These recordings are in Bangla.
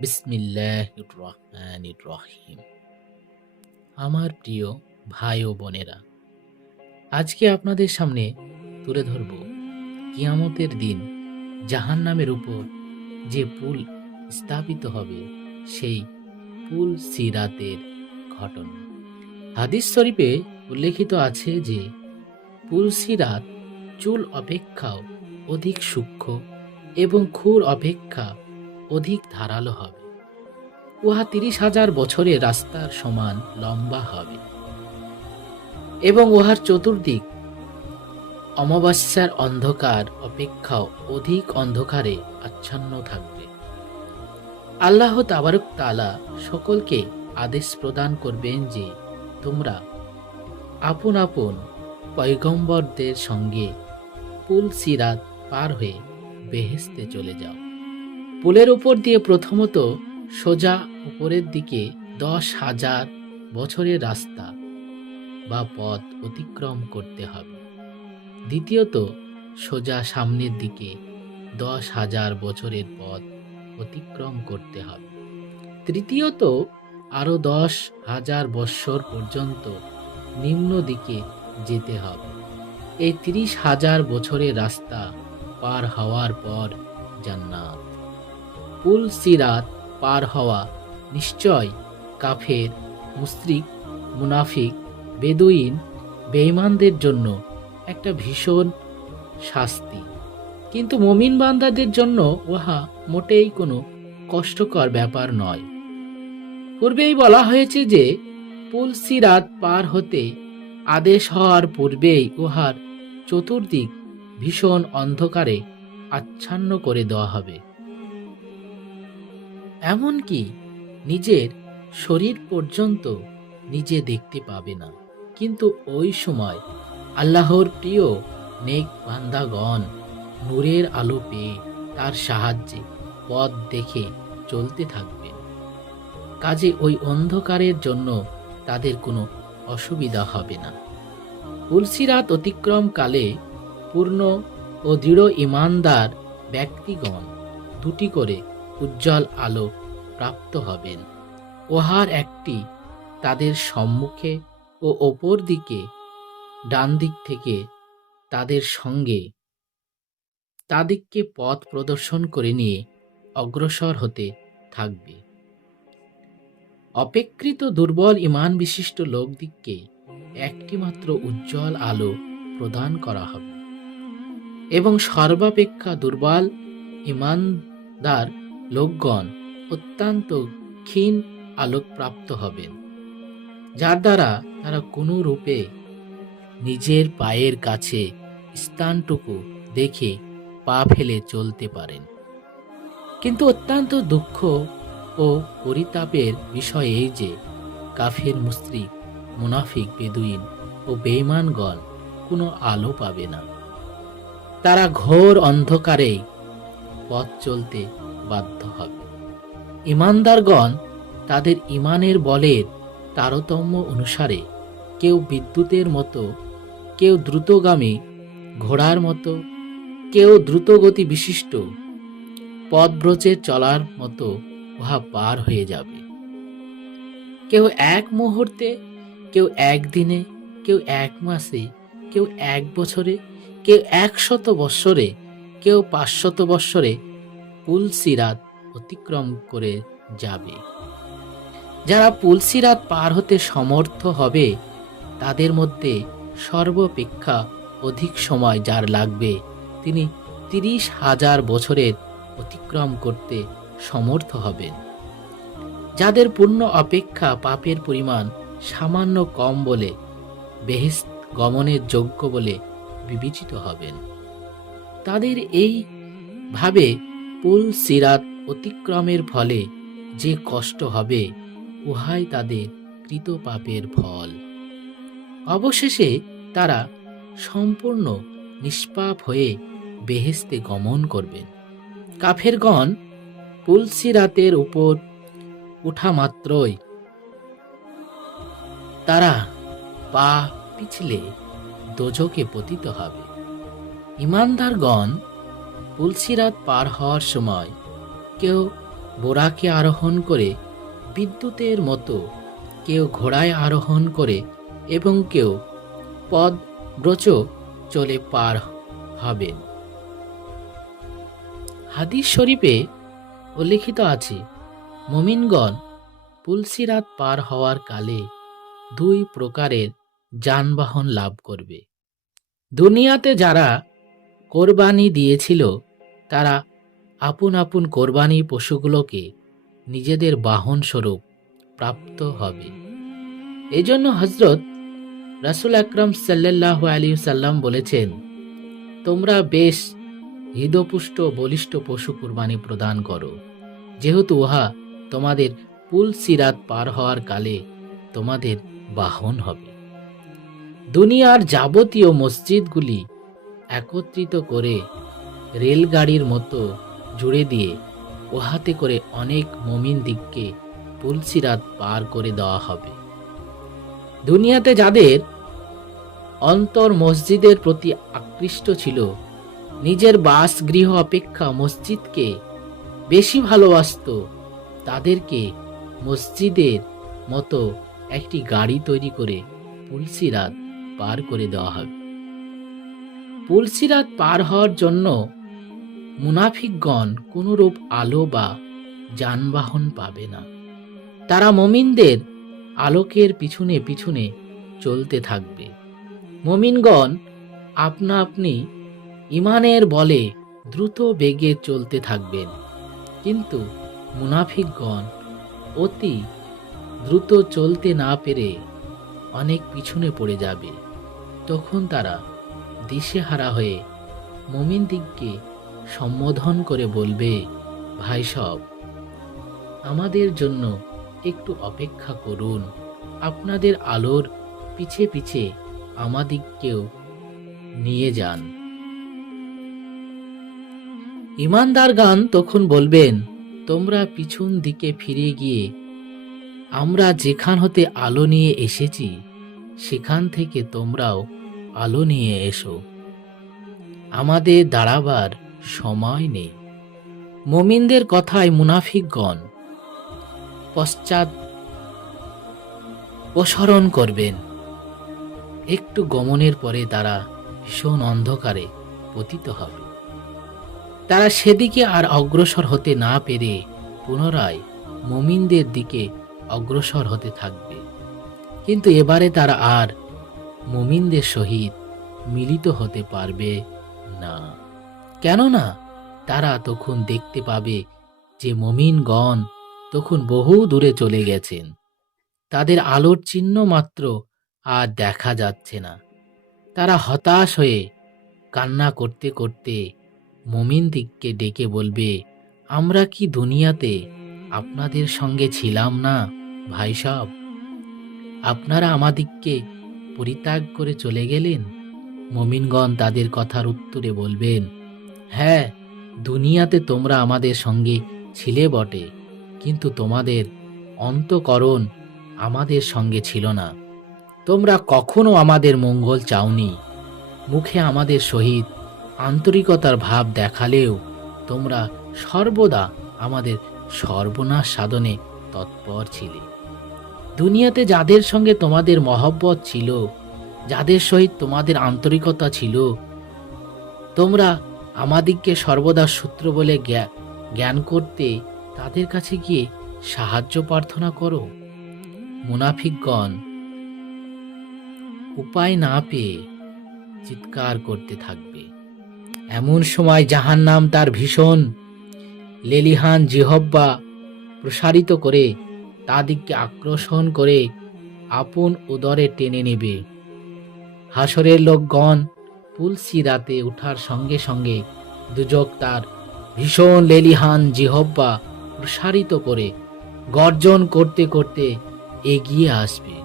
বিসমিল্লাহির রহমানির রহিম। আমার প্রিয় ভাই ও বোনেরা, আজকে আপনাদের সামনে তুলে ধরব কিয়ামতের দিন জাহান্নামের উপর যে পুল স্থাপিত হবে, সেই পুল সিরাতের ঘটনা। হাদিস শরীফে উল্লেখিত আছে যে পুল সিরাত চুল অপেক্ষাও অধিক সূক্ষ্ম এবং খুর অপেক্ষা অধিক ধারালো হবে। উহা ৩০,০০০ বছরের রাস্তার সমান লম্বা হবে এবং উহার চতুর্দিক অমাবস্যার অন্ধকার অপেক্ষাও অধিক অন্ধকারে আচ্ছন্ন থাকবে। আল্লাহ তাবারক তাআলা সকলকে আদেশ প্রদান করবেন যে তোমরা আপন আপন পয়গম্বরদের সঙ্গে পুল সিরাত পার হয়ে বেহেশতে চলে যাও। পুলের উপর দিয়ে প্রথমত সোজা উপরের দিকে ১০,০০০ বছরের রাস্তা বা পথ অতিক্রম করতে হবে। দ্বিতীয়ত সোজা সামনের দিকে ১০,০০০ বছরের পথ অতিক্রম করতে হবে। তৃতীয়ত আরও ১০,০০০ বৎসর পর্যন্ত নিম্ন দিকে যেতে হবে। এই ৩০,০০০ বছরের রাস্তা পার হওয়ার পর জান্নাত। পুল সিরাত পার হওয়া নিশ্চয় কাফের, মুশরিক, মুনাফিক, বেদুইন, বেঈমানদের জন্য একটা ভীষণ শাস্তি, কিন্তু মুমিন বান্দাদের জন্য উহা মোটেই কোনো কষ্টকর ব্যাপার নয়। পূর্বেই বলা হয়েছে যে পুল সিরাত পার হতে আদেশ হওয়ার পূর্বেই উহার চতুর্দিক ভীষণ অন্ধকারে আচ্ছন্ন করে দেওয়া হবে। এমনকি নিজের শরীর পর্যন্ত নিজে দেখতে পাবে না। কিন্তু ওই সময় আল্লাহর প্রিয় নেক বান্দাগণ নূরের আলো পেয়ে তার সাহায্যে পথ দেখে চলতে থাকবেন। কাজে ওই অন্ধকারের জন্য তাদের কোনো অসুবিধা হবে না। পুলসিরাত অতিক্রমকালে পূর্ণ ও দৃঢ় ঈমানদার ব্যক্তিগণ দুটি করে উজ্জ্বল আলো প্রাপ্ত হবেন। উহার একটি তাদের সম্মুখে ও অপর দিকে ডান দিক থেকে তাদের সঙ্গে তাদেরকে পথ প্রদর্শন করে নিয়ে অগ্রসর হতে থাকবে। অপেক্ষিত দুর্বল ঈমান বিশিষ্ট লোকদিগকে একটি মাত্র উজ্জ্বল আলো প্রদান করা হবে এবং সর্বাপেক্ষা দুর্বল ঈমানদার লোকগণ অত্যন্ত ক্ষীণ আলোক প্রাপ্ত হবেন, যার দ্বারা তারা কোনো রূপে নিজের পায়ের কাছে স্থানটুকু দেখে পা ফেলে চলতে পারেন। কিন্তু অত্যন্ত দুঃখ ও পরিতাপের বিষয় এই যে কাফের, মুশরিক, মুনাফিক, বেদুইন ও বেঈমানগণ কোনো আলো পাবে না। তারা ঘোর অন্ধকারে পথ চলতে বাধ্য হবে। ঈমানদারগণ তাদের ঈমানের বলের তারতম্য অনুসারে কেউ বিদ্যুতের মতো, কেউ দ্রুতগামী ঘোড়ার মতো, কেউ দ্রুতগতি বিশিষ্ট পথব্রজে চলার মতো উহা পার হয়ে যাবে। কেউ এক মুহূর্তে, কেউ একদিনে, কেউ এক মাসে, কেউ এক বছরে, কেউ ১০০ বৎসরে, কেউ ৫০০ বৎসরে পুল সিরাত অতিক্রম করে যাবে। যারা পুল সিরাত পার হতে সমর্থ হবে তাদের মধ্যে সর্বাপেক্ষা অধিক সময় যার লাগবে তিনি ৩০,০০০ বছরের অতিক্রম করতে সমর্থ হবেন। যাদের পুণ্য অপেক্ষা পাপের পরিমাণ সামান্য কম বলে বেহেশত গমনের যোগ্য বলে বিবেচিত হবেন। তাদের এই ভাবে পুল সিরাত অতিক্রমের ফলে যে কষ্ট হবে উহাই তাদের কৃত পাপের ফল। অবশেষে তারা সম্পূর্ণ নিষ্পাপ হয়ে বেহেশতে গমন করবেন। কাফেরগণ পুল সিরাতের উপর উঠা মাত্রই তারা পা পিছলে দোজখে পতিত হবে। ঈমানদারগণ পুল সিরাত পার হওয়ার সময় কেউ বোরাকে আরোহণ করে বিদ্যুতের মতো, কেউ ঘোড়ায় আরোহণ করে এবং কেউ পদব্রজ চলে পার হবেন। হাদিস শরীফে উল্লিখিত আছে, মুমিনগণ পুলসিরাত পার হওয়ার কালে দুই প্রকারের যানবাহন লাভ করবে। দুনিয়াতে যারা কোরবানি দিয়েছিল তারা আপন আপন কোরবানি পশুগুলোকে নিজেদের বাহন স্বরূপ প্রাপ্ত হবে। এজন্য হযরত রাসূল আকরাম সাল্লাল্লাহু আলাইহি সাল্লাম বলেছেন, তোমরা বেশ হৃদপুষ্ট বলিষ্ঠ পশু কুরবানি প্রদান করো, যেহেতু উহা তোমাদের পুলসিরাত পার হওয়ার কালে তোমাদের বাহন হবে। দুনিয়ার যাবতীয় মসজিদগুলি একত্রিত করে রেলগাড়ির মতো জুড়ে দিয়ে উহাতে করে অনেক মুমিন দিগকে পুলসিরাত পার করে দেওয়া হবে। দুনিয়াতে যাদের অন্তর মসজিদের প্রতি আকৃষ্ট ছিল, নিজের বাসগৃহ অপেক্ষা মসজিদকে বেশি ভালোবাসত, তাদেরকে মসজিদের মতো একটি গাড়ি তৈরি করে পুলসিরাত পার করে দেওয়া হবে। পুলসিরাত পার হওয়ার জন্য মুনাফিকগণ কোনরূপ আলো বা যানবাহন পাবে না। তারা মুমিনদের আলোকের পিছনে পিছনে চলতে থাকবে। মুমিনগণ আপনা আপনি ইমানের বলে দ্রুত বেগে চলতে থাকবেন, কিন্তু মুনাফিকগণ অতি দ্রুত চলতে না পেরে অনেক পিছনে পড়ে যাবে। তখন তারা দিশেহারা হয়ে মুমিন দিগকে সম্বোধন করে বলবে, ভাই সব, আমাদের জন্য একটু অপেক্ষা করুন, আপনাদের আলোর পিছে পিছে আমাদিগকেও নিয়ে যান। ইমানদারগণ তখন বলবেন, তোমরা পিছন দিকে ফিরে গিয়ে আমরা যেখান হতে আলো নিয়ে এসেছি সেখান থেকে তোমরাও আলো নিয়ে এসো, আমাদের দাঁড়াবার সময় নেই। মুমিনদের কথায় মুনাফিকগণ পশ্চাৎ প্রসারণ করবেন। একটু গমনের পরে তারা ভীষণ অন্ধকারে পতিত হবে। তারা সেদিকে আর অগ্রসর হতে না পেরে পুনরায় মুমিনদের দিকে অগ্রসর হতে থাকবে, কিন্তু এবারে তারা আর মুমিনদের সহিত মিলিত হতে পারবে না। কেননা তারা তখন দেখতে পাবে যে মুমিনগণ তখন বহু দূরে চলে গেছেন, তাদের আলোর চিহ্ন মাত্র আর দেখা যাচ্ছে না। তারা হতাশ হয়ে কান্না করতে করতে মুমিন দিগকে ডেকে বলবে, আমরা কি দুনিয়াতে আপনাদের সঙ্গে ছিলাম না ভাই সব? আপনারা আমাদিগকে পরিত্যাগ করে চলে গেলেন। মুমিনগণ তাদের কথার উত্তরে বলবেন, হ্যাঁ, দুনিয়াতে তোমরা আমাদের সঙ্গে ছিলে বটে, কিন্তু তোমাদের অন্তঃকরণ আমাদের সঙ্গে ছিল না। তোমরা কখনো আমাদের মঙ্গল চাওনি। মুখে আমাদের সহিত আন্তরিকতার ভাব দেখালেও তোমরা সর্বদা আমাদের সর্বনাশ সাধনে তৎপর ছিলে। দুনিয়াতে যাদের সঙ্গে তোমাদের মহব্বত ছিল, যাদের সহিত তোমাদের আন্তরিকতা ছিল, তোমরা আমাদিগকে সর্বদা শত্রু বলে জ্ঞান করতে তাদের কাছে গিয়ে সাহায্য প্রার্থনা করো। মুনাফিকগণ উপায় না পেয়ে চিৎকার করতে থাকবে। এমন সময় জাহান্নাম তার ভীষণ লেলিহান জিহ্বা প্রসারিত করে তাদিগকে আকর্ষণ করে আপন উদরে টেনে নেবে। হাসরের লোকগণ পুলসিরাতে উঠার সঙ্গে সঙ্গে দুজক তার ভীষণ লেলিহান জিহ্বা প্রসারিত করে গর্জন করতে করতে এগিয়ে আসবে।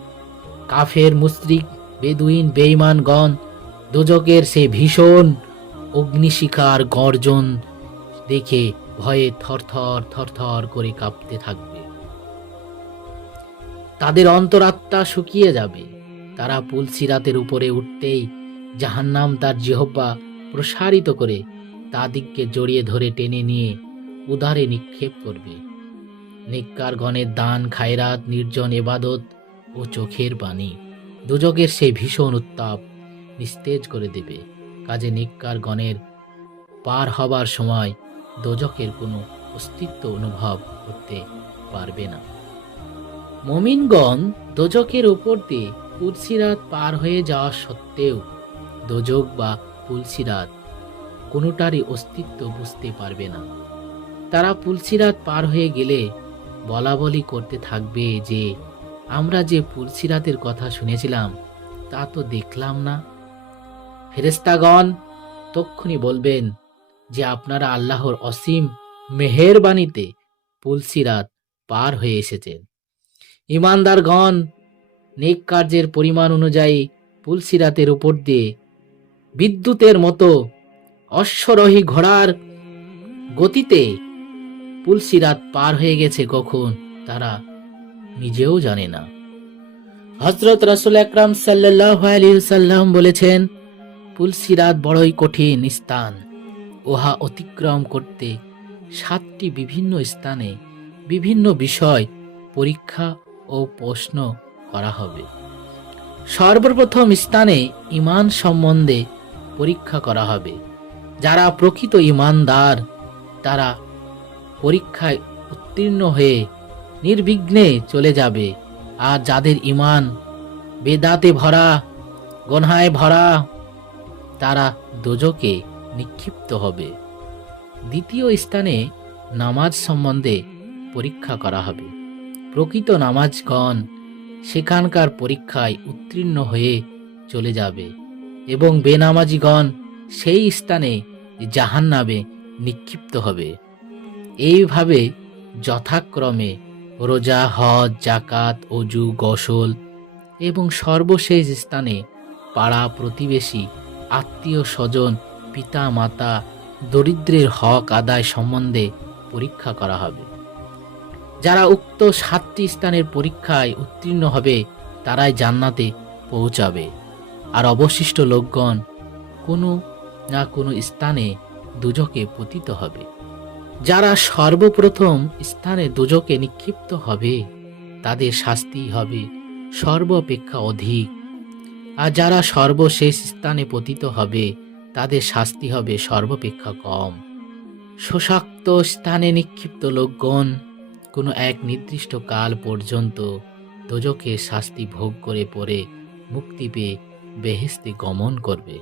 কাফের, মুশরিক, বেদুইন, বেঈমানগণ দোজকের সে ভীষণ অগ্নিশিখার গর্জন দেখে ভয়ে থরথর থরথর করে কাঁপতে থাকবে। তাদের অন্তরাত্মা শুকিয়ে যাবে। তারা পুলসিরাতের উপরে উঠতেই জাহান্নাম তার জিহ্বা প্রসারিত করে তাদিগকে জড়িয়ে ধরে টেনে নিয়ে উদারে নিক্ষেপ করবে। নেককারগণের দান, খায়রাত, নির্জন এবাদত ও চোখের বাণী দোজকের সেই ভীষণ উত্তাপ নিস্তেজ করে দেবে। কাজে নেককারগণের পার হবার সময় দোজকের কোনো অস্তিত্ব অনুভব করতে পারবে না। মুমিনগণ দোজকের উপর দিয়ে পুলসিরাত পার হয়ে যাওয়া সত্ত্বেও দোজক বা পুলসিরাত কোনোটারই অস্তিত্ব বুঝতে পারবে না। তারা পুলসিরাত পার হয়ে গেলে বলাবলি করতে থাকবে যে আমরা যে পুলসিরাতের কথা শুনেছিলাম তা তো দেখলাম না। ফেরেশতাগণ তক্ষুনি বলবেন যে আপনারা আল্লাহর অসীম মেহেরবানিতে পুলসিরাত পার হয়ে এসেছেন। ঈমানদারগণ নেক কার্যের পরিমাণ অনুযায়ী পুলসিরাতের উপর দিয়ে বিদ্যুতের মতো অশ্বরোহী ঘোড়ার গতিতে পুলসিরাত পার হয়ে গেছে কখন তারা নিজেও জানে না। হযরত রাসূল আকরাম সাল্লাল্লাহু আলাইহি ওয়াসাল্লাম বলেছেন, পুলসিরাত বড়ই কঠিন স্থান। উহা অতিক্রম করতে 7টি বিভিন্ন স্থানে বিভিন্ন বিষয় পরীক্ষা ও প্রশ্ন করা হবে। সর্বপ্রথম স্থানে ঈমান সম্বন্ধে পরীক্ষা করা হবে। যারা প্রকৃত ঈমানদার তারা পরীক্ষায় উত্তীর্ণ হয়ে নির্বিঘ্নে চলে যাবে, আর যাদের ঈমান বেদাতে ভরা, গুনাহে ভরা, তারা দোজকে নিক্ষিপ্ত হবে। দ্বিতীয় স্থানে নামাজ সম্বন্ধে পরীক্ষা করা হবে। প্রকৃত নামাজগণ সেখানকার পরীক্ষায় উত্তীর্ণ হয়ে চলে যাবে এবং বেনামাজিগণ সেই স্থানে জাহান্নামে নিক্ষিপ্ত হবে। এইভাবে যথাক্রমে রোজা, হজ, জাকাত, ওযু, গোসল এবং সর্বশেষ স্থানে পাড়া প্রতিবেশী, আত্মীয় স্বজন, পিতা মাতা, দরিদ্রের হক আদায় সম্বন্ধে পরীক্ষা করা হবে। যারা উক্ত 7টি স্থানের পরীক্ষায় উত্তীর্ণ হবে তারাই জান্নাতে পৌঁছাবে, আর অবশিষ্ট লোকগণ কোনো না কোনো স্থানে দোজকে পতিত হবে। যারা সর্বপ্রথম স্থানে দোজকে নিক্ষিপ্ত হবে তাদের শাস্তি হবে সর্বাপেক্ষা অধিক, আর যারা সর্বশেষ স্থানে পতিত হবে তাদের শাস্তি হবে সর্বাপেক্ষা কম। শোষাক্ত স্থানে নিক্ষিপ্ত লোকগণ কোনো এক নির্দিষ্ট কাল পর্যন্ত দোজকের শাস্তি ভোগ করে পরে মুক্তি পেয়ে বেহেশতে গমন করবে।